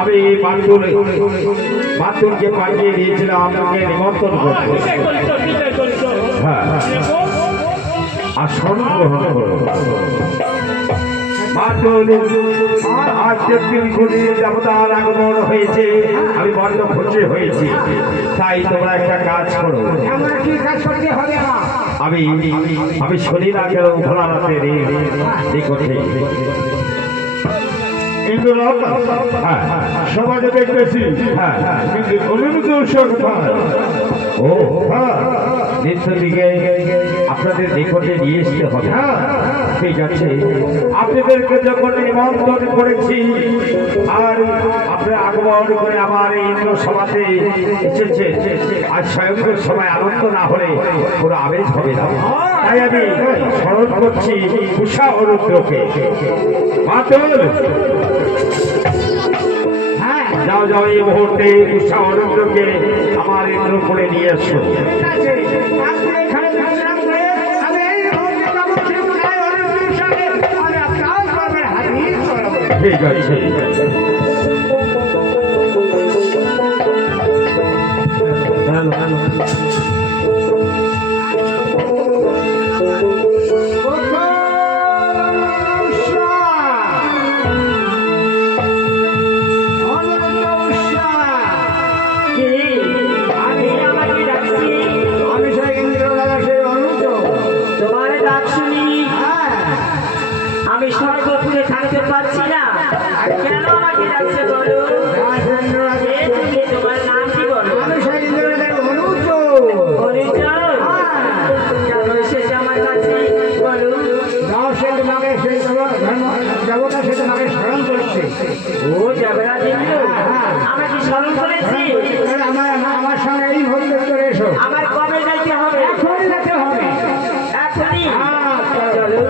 আমি মাতুলকে পাঠিয়ে দিয়েছিলাম আপনাকে নিমন্ত্রণ করতে। হ্যাঁ, আসন গ্রহণ করুন। আজ দিন ঘুরে দেবতার আগমন হয়েছে, আমি বড্ড খুশি হয়েছি। তাই তোমরা একটা কাজ করো। আমি শনি না গেল ভোলা রাতে সমাজে দেখতেছি কিন্তু দিকে আপনাদের নিকটে নিয়ে আসতে হবে। ঠিক আছে, আপনাদেরকে যখন নিমন্ত্রণ করেছি আর আপনারা আগমন করে আমার এই ইন্দ্র সভাতে এসেছে, আর স্বয়ংকর সবাই আনন্দ না হলে পুরো আবেশ হবে না। তাই আমি স্মরণ করছি উষা অরুদ্রকে। মাতুল, যাও যাও, এই মুহূর্তে উষা অরুদ্রকে আমার ইন্দ্র করে নিয়ে এসো। ঠিক আছে, আমি সর্বপুরে থাকতে পারছি না, কেন আমাকে ডাকছে বলো? তোমার নাম কি বলো? কেন এসেছে আমার কাছে বলো? ও যাবেরা দিল, আমাকে স্মরণ করেছি। আমার সঙ্গে এই ভক্ত করে এসো। আমার কবে যাইতে হবে? এখনই যেতে হবে। এখনই চলো।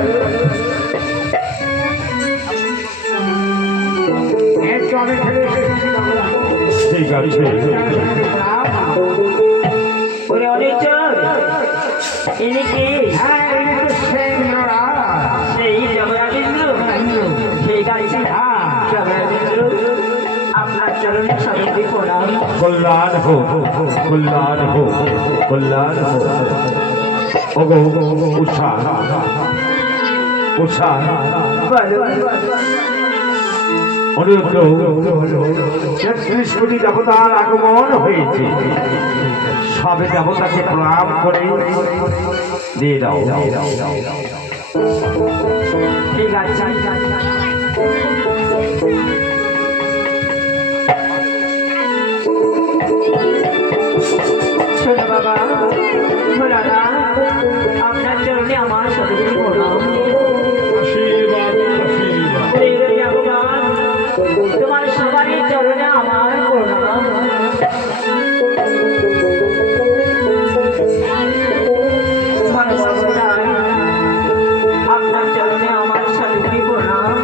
ঠিক আছে, ওরে অনিচ ইনি কি? সেই জবরাবিন্দু। ঠিক আছে, জবরাবিন্দু, আপনার চরণে সবাইকে প্রণাম। কল্যাণ হোক, কল্যাণ হোক, কল্যাণ হোক। ওগো উষা, উষা কোটি দেবতার আগমন হয়েছে, সবে দেবতাকে প্রণাম করে দিয়ে দাও। ঠিক আছে, শোনো বাবা, ভোলানা, আপনার চরণে আমার সদস্য প্রণাম। তোমার সবারই চরণে আমার প্রণাম। আপনার চরণে আমার সাধুগুলি প্রণাম।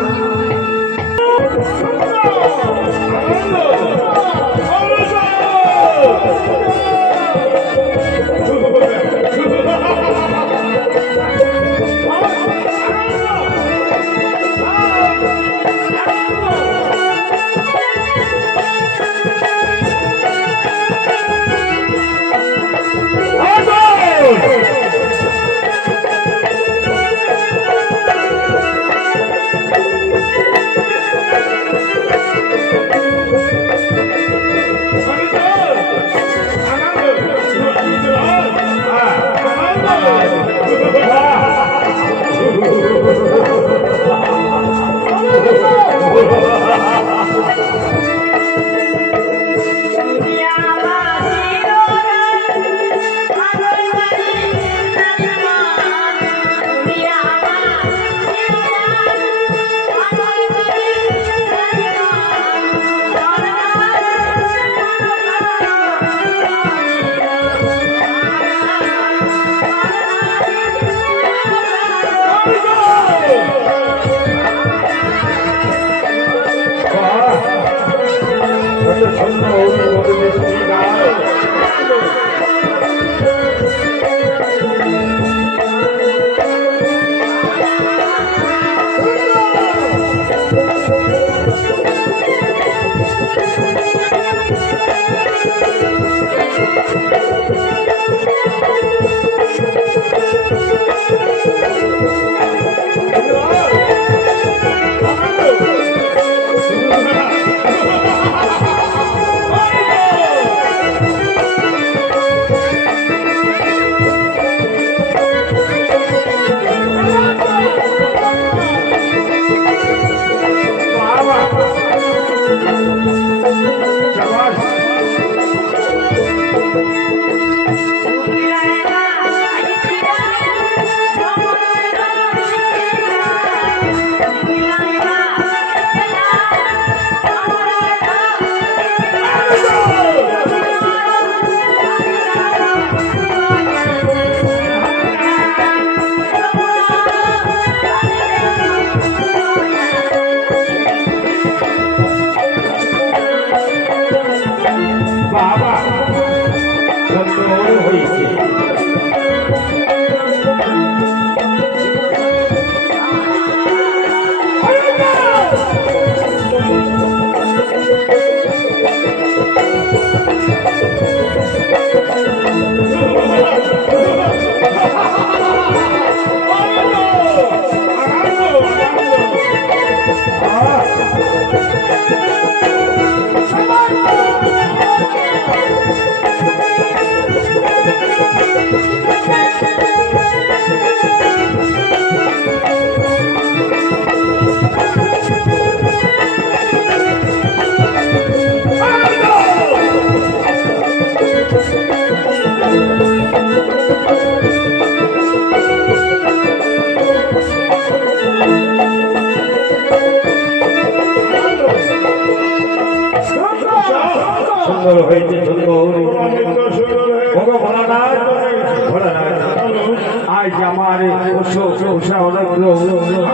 উষা অনগ্র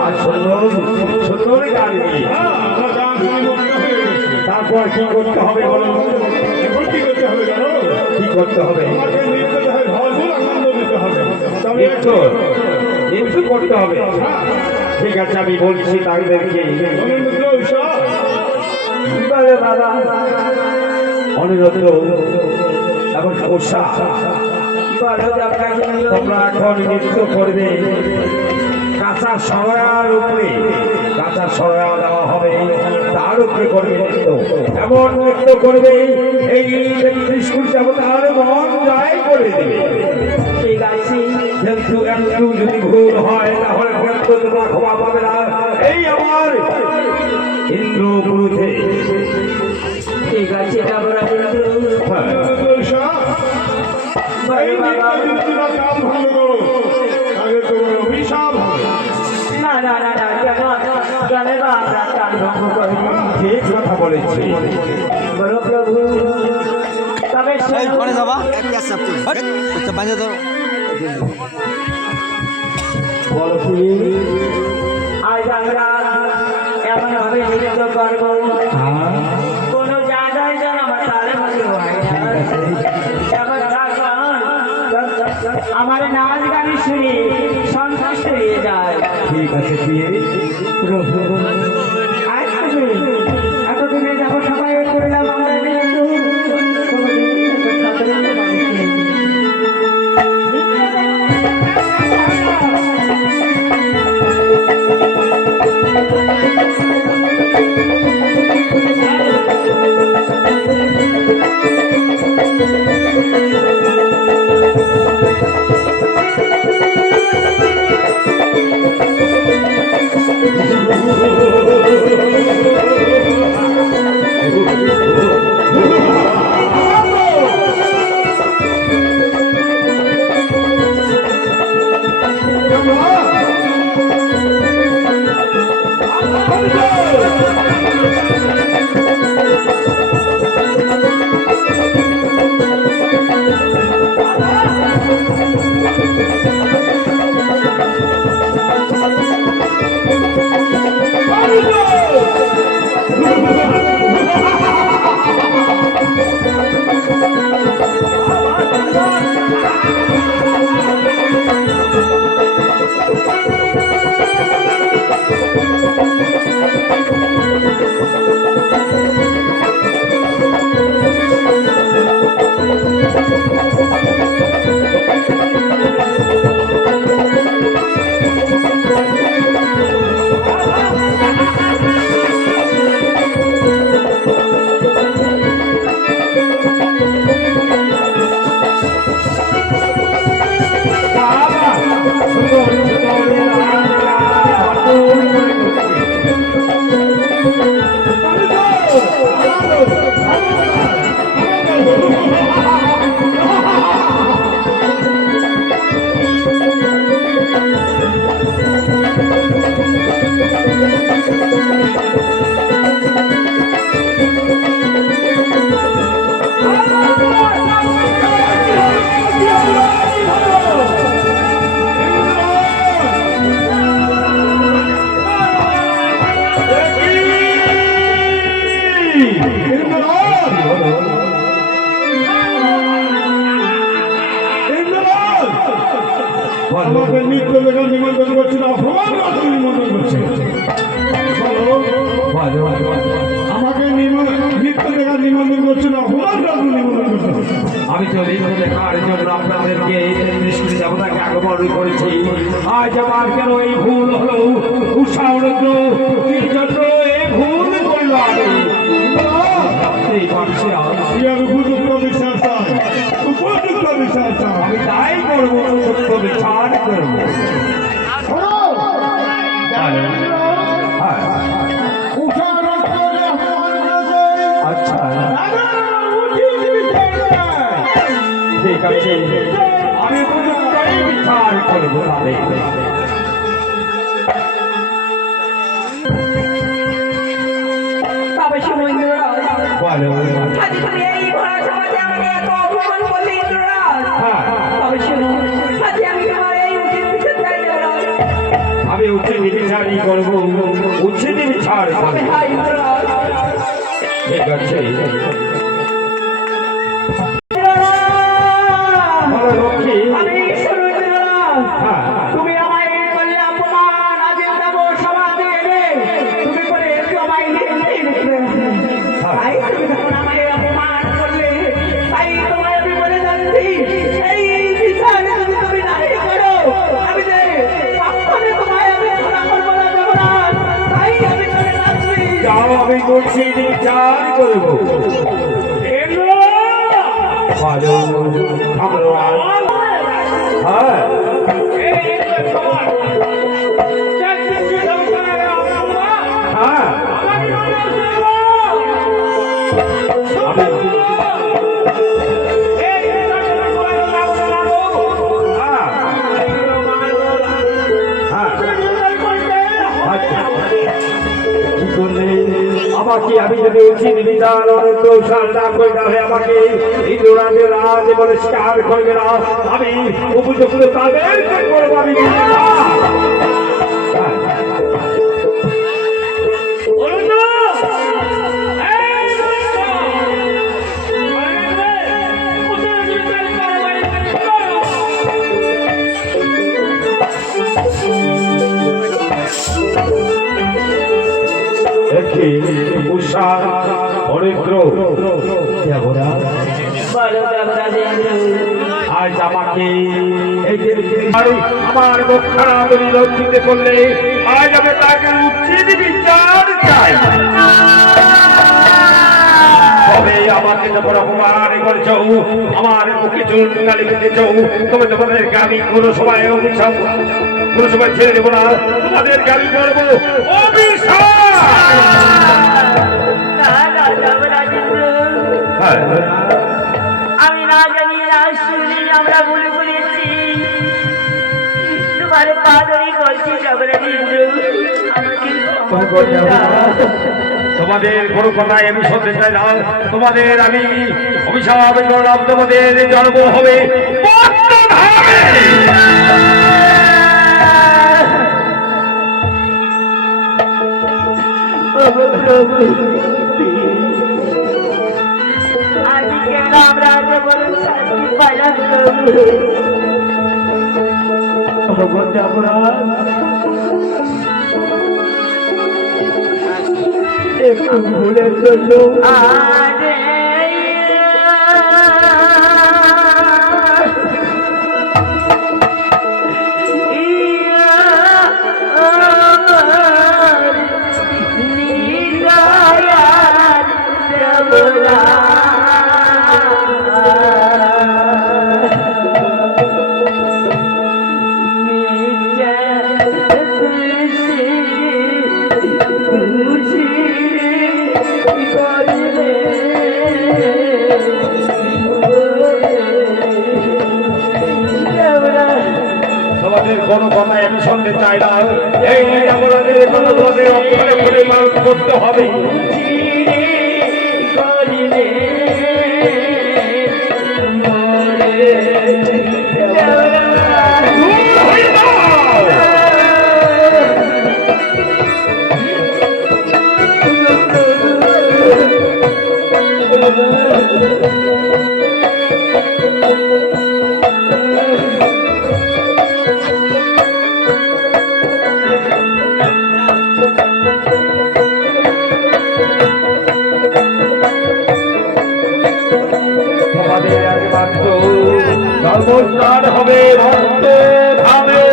আর সুন্দর সুন্দর গাড়ি তারপর কি করতে হবে বলো? কি করতে হবে জানো? কি করতে হবে? আমাকে নৃত্যতে হয়, ভরপুর আনন্দ দিতে হবে। তবে নৃত্য নৃত্য করতে হবে। ঠিক আছে, আমি বলছি তাদেরকে। অনিরুদ্ধ উষা, বলে বাবা অনিরুদ্ধ এবং উষা, তোমরা এখন নৃত্য করবে। কাঁচা সরয়ার উপরে কাঁচা সরয়া দেওয়া হবে, তার উপরে করবে নৃত্য। এমন নৃত্য করবে এই স্কুল দেবতার মন জয় করে দেবে। ঠিক আছে, কিন্তু একটু যদি ভুল হয় তাহলে কিন্তু তোমরা ক্ষমা পাবে না। এই আমার ইন্দ্র গুরুতে। ঠিক আছে, যাবো না কিন্তু। অনিরুদ্ধ উষা, এই নৃত্য যদি তোমরা কাজ ভালো করো, তাহলে তোমার অভিশাপ হবে। না না না না, কেন বা আমরা কান ভঙ্গ করি? ঠিক কথা বলেছি। বলো প্রভু, তবে এই শোনো, ঘরে যাবা একটা সাপোর্ট আচ্ছা বাজে দাও বলো কি? আজ আমরা এমন ভাবে নৃত্য করবো, কোনো জায়গায় যেন আমার তারে মনে হয় না। এবার তখন আমার নাচ গান শুনে সন্তুষ্ট হয়ে যায়। ঠিক আছে, বিয়ে প্রভু এতদিনে যাবো সবাই করলাম আমরা কিন্তু আমাকে নৃত্য দেখার নিমন্ত্রণ করছে না, অপমান করার নিমন্ত্রণ করছে। আমাকে নৃত্য দেখার নিমন্ত্রণ করছে না, অপমান করার নিমন্ত্রণ করছে। আমি তো নৃত্য দেখার জন্য আপনাদেরকে নিষ্কৃতি দেবতাকে আগমন করেছি। আজ আমার কেন এই ভুল হলো? উষা অনিরুদ্ধ কি জন্য এই ভুল করলো? আমি ভাবতেই পারছি না। আমি উপযুক্ত বিচার চাই, উপযুক্ত বিচার চাই। আমি তাই করবো, সত্য বিচার করবো। হ্যাঁ, আচ্ছা ঠিক আছে, আমি উপযুক্তই বিচার করবো তাদের। তবে শোনো ইন্দ্ররাজ, বলো। আজ তুমি এই ঘোড়া সমাজে আমাকে এত অপমান করলে ইন্দ্ররাজ। হ্যাঁ, তবে শোনো, আজ আমি তোমার এই উচিত বিচার চাই দেবরাজ। আমি উচিত বিচারই করবো, উচিত বিচার করবো। হ্যাঁ ইন্দ্ররাজ। ঠিক আছে, বলো লক্ষ্মী। আমি শোনো ইন্দ্ররাজ, হ্যাঁ, তুমি আমায় করলে অপমান, আজ দেব সমাজে এনে তুমি করে আমায় তাই তুমি যখন আমায় অপমান করলে, তাই তোমায় আমি বলে যাচ্ছি, এই বিচার যদি তুমি নাই করো, আমি যে কখনো তোমায় আমি ক্ষমা করবো না যমরাজ। তাই আমি চলে যাচ্ছি। যাও, আমি উচিত বিচার করবো। ভালো, ধন্যবাদ। হ্যাঁ, হ্যাঁ, আমাকে আমি যদি উচিত বিচার অনুসার না করি তাহলে আমাকে ইন্দ্ররাজের রাজ বলে স্বীকার করবে না। আমি উপযুক্ত তাদের করবো। আমি উষা অরিত্র বলো যমরাজ ইন্দ্র, আজ আমাকে এই যে আমার মুখখানা তুমি লজ্জিত করলে, আজ আমি তাকে উচিত বিচার চাই। তবে আমাকে যখন অপমান করেছ, আমার মুখে চুল গালি পেতেছ, তবে তোমাদেরকে আমি কোনো সময় অভিশাপ, কোনো সময় ছেড়ে দেবো না। তোমাদেরকে আমি করবো অভিশাপ। যমরাজ ইন্দ্র, হ্যাঁ, আমি না জানি না শুনি আমরা ভুল করেছি, তোমার পা ধরে বলছি যমরাজ ইন্দ্র, আমাকে ক্ষমা করে দাও। তোমাদের কোনো কথাই আমি শুনতে চাই না। তোমাদের আমি অভিশাপ করলাম, তোমাদের জন্ম হবে পদ্মধামে। আজকে আমরা বলে শান্তি পাইলাম একটু ভুলের জন্য আরে তোমাদের কোনো কথাই আমি শুনতে চাই না। এই আমাদের কোনো তোমাদের অক্ষরে অক্ষরে পালন করতে হবে। তোমাদের একমাত্র ধর্মস্থান হবে ভক্ত ধামে।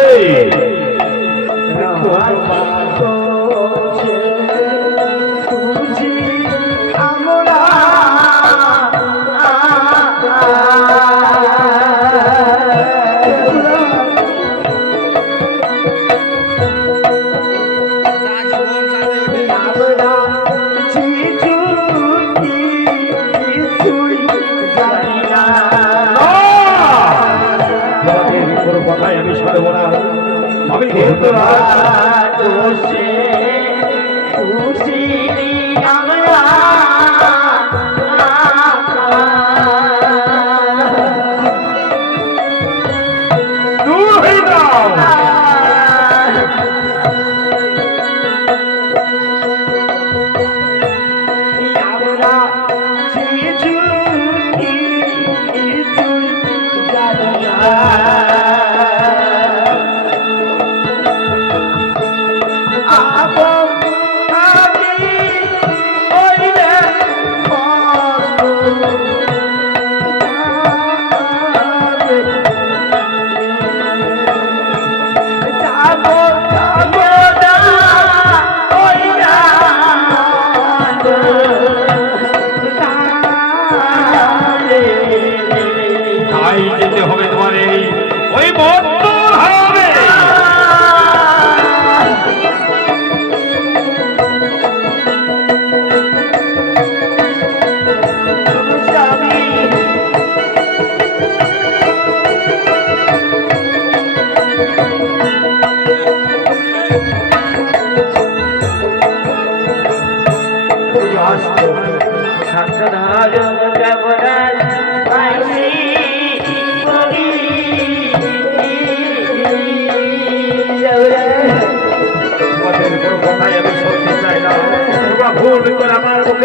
তোমাদের কোনো কথাই আমি শুনবো না। আমি দূর হয়ে যাও।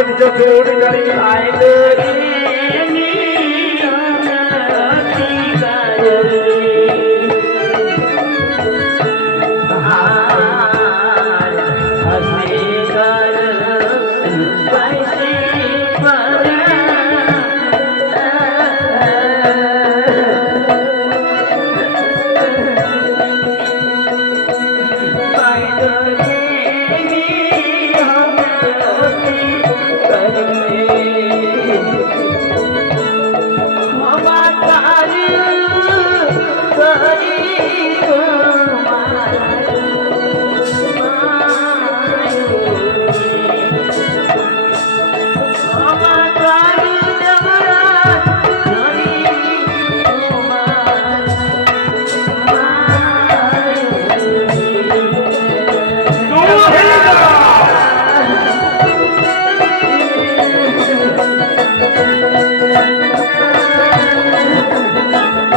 চলেছ চোর গাড়ি আয় তোরে মিনতি করে হার হসে কর পাইসে পরা আয় তোরে মিনতি করে মমতার করি তোমার মমতার করি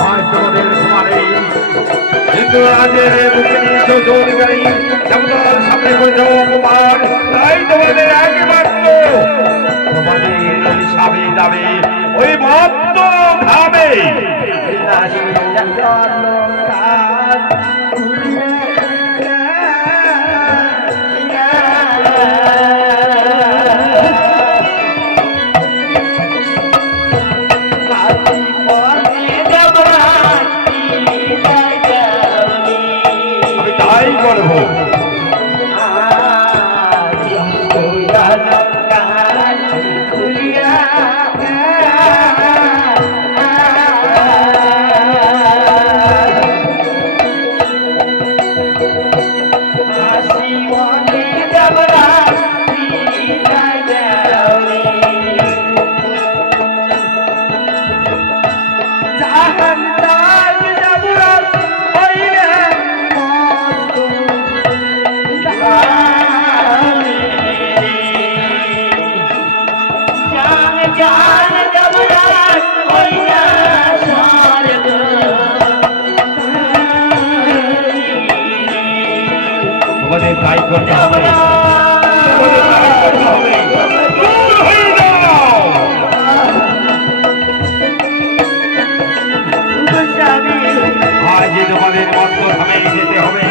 আজ তোমাদের ঘুমারে কিন্তু রাজের মুখে নিয়েছ চোর গাড়ি জমদল সামনে করে যাও অপমান তাই তোমাদের একমাত্র তোমাদের অভিশাপে যাবে ওই মত্ত ধামে আমি তাই করবো তোমাদের তাই করতে হবে তোমাদের তাই করতে হবে দূর হয়ে যাও আজ তোমাদের মত্ত ধামে যেতে হবে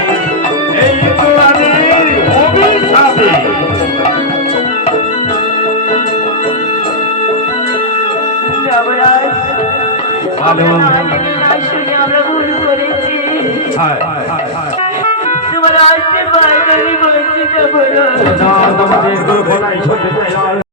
এই তোমাদের অভিশাপে ভালো আমরা ভুল করেছি তোমার আসতে পারবে বলছি তোমাদের দুর্ঘটনায় শুনতে চাই